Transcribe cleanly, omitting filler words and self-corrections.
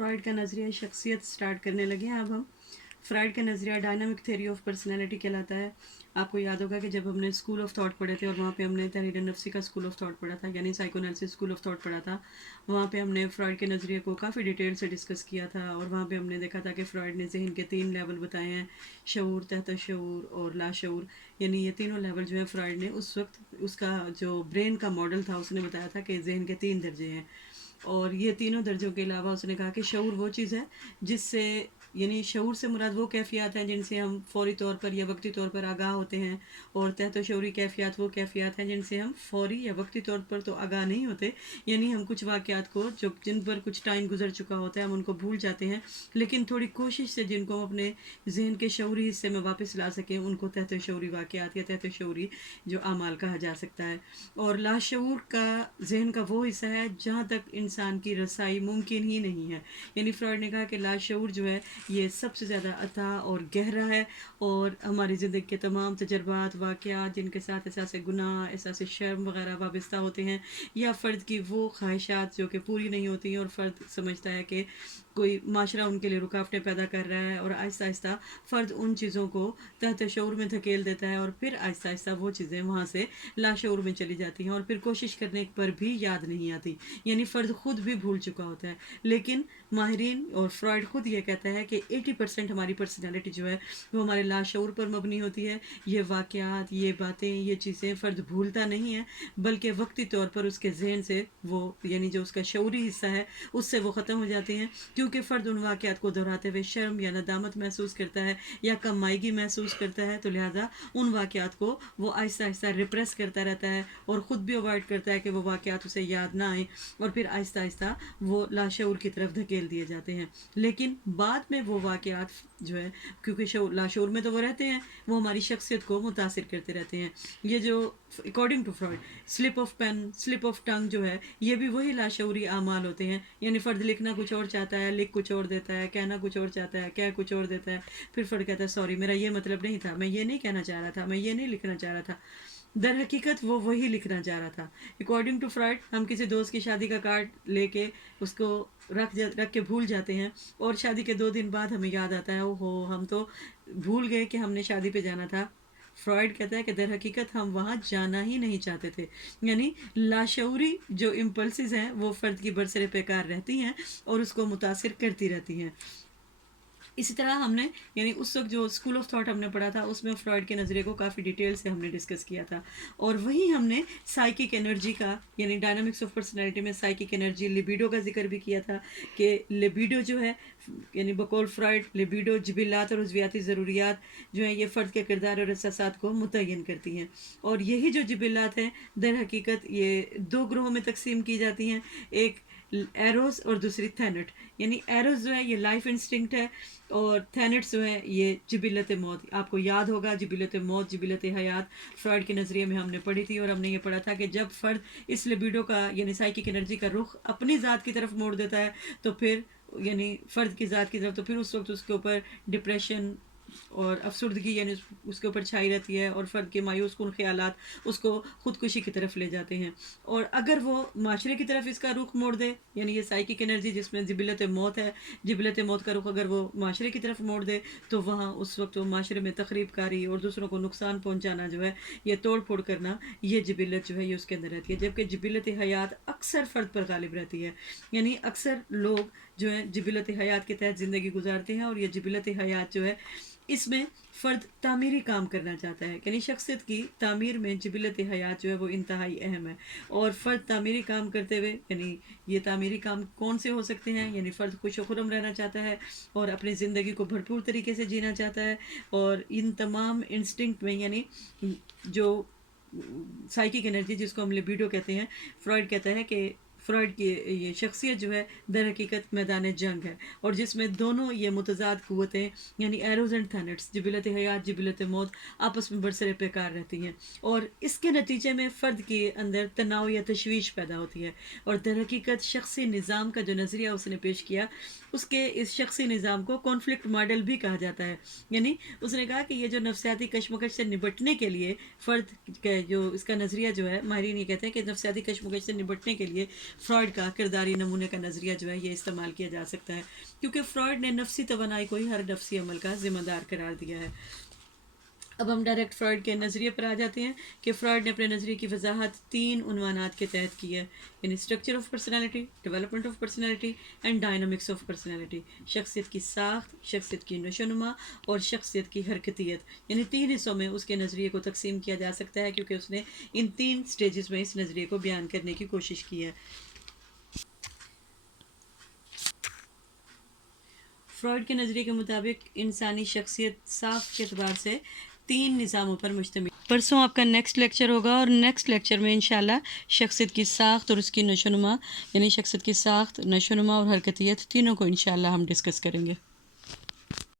Fried کا نظریہ شخصیت سٹارٹ کرنے لگے ہیں. اب ہم فرائڈ کا نظریہ ڈائنامک تھیوری آف پرسنالٹی کہلاتا ہے. آپ کو یاد ہوگا کہ جب ہم نے اسکول آف تھاٹ پڑھے تھے اور وہاں پہ ہم نے تحریر نفسی کا اسکول آف تھاٹ پڑھا تھا, یعنی psycho analysis school of thought پڑھا تھا, وہاں پہ ہم نے فرائڈ کے نظریے کو کافی ڈیٹیل سے ڈسکس کیا تھا. اور وہاں پہ ہم نے دیکھا تھا کہ فرائڈ نے ذہن کے 3 لیول بتائے ہیں, شعور, تحت شعور اور لاشعور. یعنی یہ تینوں لیول جو ہے فرائڈ نے اس وقت اس کا جو برین کا ماڈل تھا اس نے بتایا تھا کہ ذہن کے 3 درجے ہیں. اور یہ تینوں درجوں کے علاوہ اس نے کہا کہ شعور وہ چیز ہے جس سے, یعنی شعور سے مراد وہ کیفیات ہیں جن سے ہم فوری طور پر یا وقتی طور پر آگاہ ہوتے ہیں, اور تحت شعوری کیفیات وہ کیفیات ہیں جن سے ہم فوری یا وقتی طور پر تو آگاہ نہیں ہوتے. یعنی ہم کچھ واقعات کو جن پر کچھ ٹائم گزر چکا ہوتا ہے ہم ان کو بھول جاتے ہیں, لیکن تھوڑی کوشش سے جن کو ہم اپنے ذہن کے شعوری حصے میں واپس لا سکیں ان کو تحت شعوری واقعات یا تحت شعوری جو اعمال کہا جا سکتا ہے. اور لاشعور کا ذہن کا وہ حصہ ہے جہاں تک انسان کی رسائی ممکن ہی نہیں ہے. یعنی فرائڈ نے کہا کہ لاشعور جو ہے یہ سب سے زیادہ اتھا اور گہرا ہے, اور ہماری زندگی کے تمام تجربات, واقعات جن کے ساتھ احساس گناہ, احساس شرم وغیرہ وابستہ ہوتے ہیں, یا فرد کی وہ خواہشات جو کہ پوری نہیں ہوتی ہیں اور فرد سمجھتا ہے کہ کوئی معاشرہ ان کے لیے رکاوٹیں پیدا کر رہا ہے, اور آہستہ آہستہ فرد ان چیزوں کو تحت شعور میں دھکیل دیتا ہے, اور پھر آہستہ آہستہ وہ چیزیں وہاں سے لاشعور میں چلی جاتی ہیں اور پھر کوشش کرنے پر بھی یاد نہیں آتی. یعنی فرد خود بھی بھول چکا ہوتا ہے. لیکن ماہرین اور فرائڈ خود یہ کہتا ہے کہ 80% ہماری پرسنالٹی جو ہے وہ ہمارے لاشعور پر مبنی ہوتی ہے. یہ واقعات, یہ باتیں, یہ چیزیں فرد بھولتا نہیں ہے, بلکہ وقتی طور پر اس کے ذہن سے وہ, یعنی جو اس کا شعوری حصہ ہے اس سے وہ ختم ہو جاتے ہیں, کیونکہ فرد ان واقعات کو دہراتے ہوئے شرم یا ندامت محسوس کرتا ہے یا کم مائیگی محسوس کرتا ہے. تو لہٰذا ان واقعات کو وہ آہستہ آہستہ ریپریس کرتا رہتا ہے اور خود بھی اوائڈ کرتا ہے کہ وہ واقعات اسے یاد نہ آئیں, اور پھر آہستہ آہستہ وہ لاشعور کی طرف دھکیل دیے جاتے ہیں. لیکن بعد میں وہ واقعات جو ہے, کیونکہ لاشعور میں تو وہ رہتے ہیں, وہ ہماری شخصیت کو متاثر کرتے رہتے ہیں. یہ جو according to Freud slip of pen, slip of tongue جو ہے, یہ بھی وہی لاشعوری اعمال ہوتے ہیں. یعنی فرد لکھنا کچھ اور چاہتا ہے, لکھ کچھ اور دیتا ہے, کہنا کچھ اور چاہتا ہے, کہہ کچھ اور دیتا ہے, پھر فرد کہتا ہے سوری میرا یہ مطلب نہیں تھا, میں یہ نہیں کہنا چاہ رہا تھا, میں یہ نہیں لکھنا چاہ رہا تھا. در حقیقت وہ وہی لکھنا چاہ رہا تھا. اکارڈنگ ٹو فرائڈ ہم کسی دوست کی شادی کا کارڈ لے کے اس کو رکھ کے بھول جاتے ہیں, اور شادی کے 2 دن بعد ہمیں یاد آتا ہے او ہو ہم تو بھول گئے کہ ہم نے شادی پہ جانا تھا. فرائڈ کہتا ہے کہ در حقیقت ہم وہاں جانا ہی نہیں چاہتے تھے. یعنی لاشعوری جو امپلسز ہیں وہ فرد کی برسر پیکار رہتی ہیں اور اس کو متاثر کرتی رہتی ہیں. اسی طرح ہم نے, یعنی اس وقت جو اسکول آف تھاٹ ہم نے پڑھا تھا اس میں فرائڈ کے نظریے کو کافی ڈیٹیل سے ہم نے ڈسکس کیا تھا. اور وہیں ہم نے سائیکک انرجی کا, یعنی ڈائنامکس آف پرسنالٹی میں سائیکک انرجی, لیبیڈو کا ذکر بھی کیا تھا کہ لیبیڈو جو ہے, یعنی بقول فرائڈ لیبیڈو جبلات اور عضویاتی ضروریات جو ہیں یہ فرد کے کردار اور احساسات کو متعین کرتی ہیں. اور یہی جو جبلات ہیں در حقیقت یہ 2 گروہوں میں تقسیم کی جاتی ہیں, ایک ایروز اور دوسری تھینٹ. یعنی ایروز جو ہے یہ لائف انسٹنکٹ ہے, اور تھینٹس جو ہے یہ جبلت موت. آپ کو یاد ہوگا جبلت موت, جبلت حیات فرائڈ کے نظریے میں ہم نے پڑھی تھی, اور ہم نے یہ پڑھا تھا کہ جب فرد اس لیبیڈو کا, یعنی سائیکک انرجی کا رخ اپنی ذات کی طرف موڑ دیتا ہے تو پھر, یعنی فرد کی ذات کی طرف, تو پھر اس وقت اس کے اوپر ڈپریشن اور افسردگی یعنی اس کے اوپر چھائی رہتی ہے, اور فرد کے مایوس کن خیالات اس کو خودکشی کی طرف لے جاتے ہیں. اور اگر وہ معاشرے کی طرف اس کا رخ موڑ دے, یعنی یہ سائیکک انرجی جس میں جبلت موت ہے, جبلت موت کا رخ اگر وہ معاشرے کی طرف موڑ دے تو وہاں اس وقت وہ معاشرے میں تخریب کاری اور دوسروں کو نقصان پہنچانا جو ہے, یہ توڑ پھوڑ کرنا, یہ جبلت جو ہے یہ اس کے اندر رہتی ہے. جبکہ جبلت حیات اکثر فرد پر غالب رہتی ہے. یعنی اکثر لوگ جو ہے جبلت حیات کے تحت زندگی گزارتے ہیں, اور یہ جبلت حیات جو ہے اس میں فرد تعمیری کام کرنا چاہتا ہے. یعنی شخصیت کی تعمیر میں جبلت حیات جو ہے وہ انتہائی اہم ہے. اور فرد تعمیری کام کرتے ہوئے, یعنی یہ تعمیری کام کون سے ہو سکتے ہیں, یعنی فرد خوش و خرم رہنا چاہتا ہے اور اپنی زندگی کو بھرپور طریقے سے جینا چاہتا ہے. اور ان تمام انسٹنکٹ میں, یعنی جو سائیکک انرجی جس کو ہم لیبیڈو کہتے ہیں, فرائڈ کہتا ہے کہ فرائڈ کی یہ شخصیت جو ہے در حقیقت میدان جنگ ہے, اور جس میں دونوں یہ متضاد قوتیں, یعنی ایروز اینڈ تھینٹس, جبلت حیات, جبلت موت, آپس میں برسر پیکار رہتی ہیں. اور اس کے نتیجے میں فرد کے اندر تناؤ یا تشویش پیدا ہوتی ہے. اور در حقیقت شخصی نظام کا جو نظریہ اس نے پیش کیا, اس کے اس شخصی نظام کو کانفلکٹ ماڈل بھی کہا جاتا ہے. یعنی اس نے کہا کہ یہ جو نفسیاتی کشمکش سے نبٹنے کے لیے فرد کا جو اس کا نظریہ جو ہے, ماہرین یہ کہتے ہیں کہ نفسیاتی کشمکش سے نبٹنے کے لیے فرائڈ کا کرداری نمونے کا نظریہ جو ہے یہ استعمال کیا جا سکتا ہے، کیونکہ فرائڈ نے نفسی توانائی کو ہی ہر نفسی عمل کا ذمہ دار قرار دیا ہے۔ اب ہم ڈائریکٹ فرائڈ کے نظریے پر آ جاتے ہیں کہ فرائڈ نے اپنے نظریے کی وضاحت 3 عنوانات کے تحت کی ہے، یعنی structure of personality, development of personality and dynamics of personality, شخصیت کی ساخت، شخصیت کی نشوونما اور شخصیت کی حرکتیت، یعنی 3 حصوں میں اس کے نظریے کو تقسیم کیا جا سکتا ہے، کیونکہ اس نے ان 3 سٹیجز میں اس نظریے کو بیان کرنے کی کوشش کی ہے۔ فرائڈ کے نظریے کے مطابق انسانی شخصیت ساخت کے اعتبار سے 3 نظاموں پر مشتمل۔ پرسوں آپ کا نیکسٹ لیکچر ہوگا، اور نیکسٹ لیکچر میں انشاءاللہ شخصیت کی ساخت اور اس کی نشوونما، یعنی شخصیت کی ساخت، نشوونما اور حرکتیت تینوں کو انشاءاللہ ہم ڈسکس کریں گے۔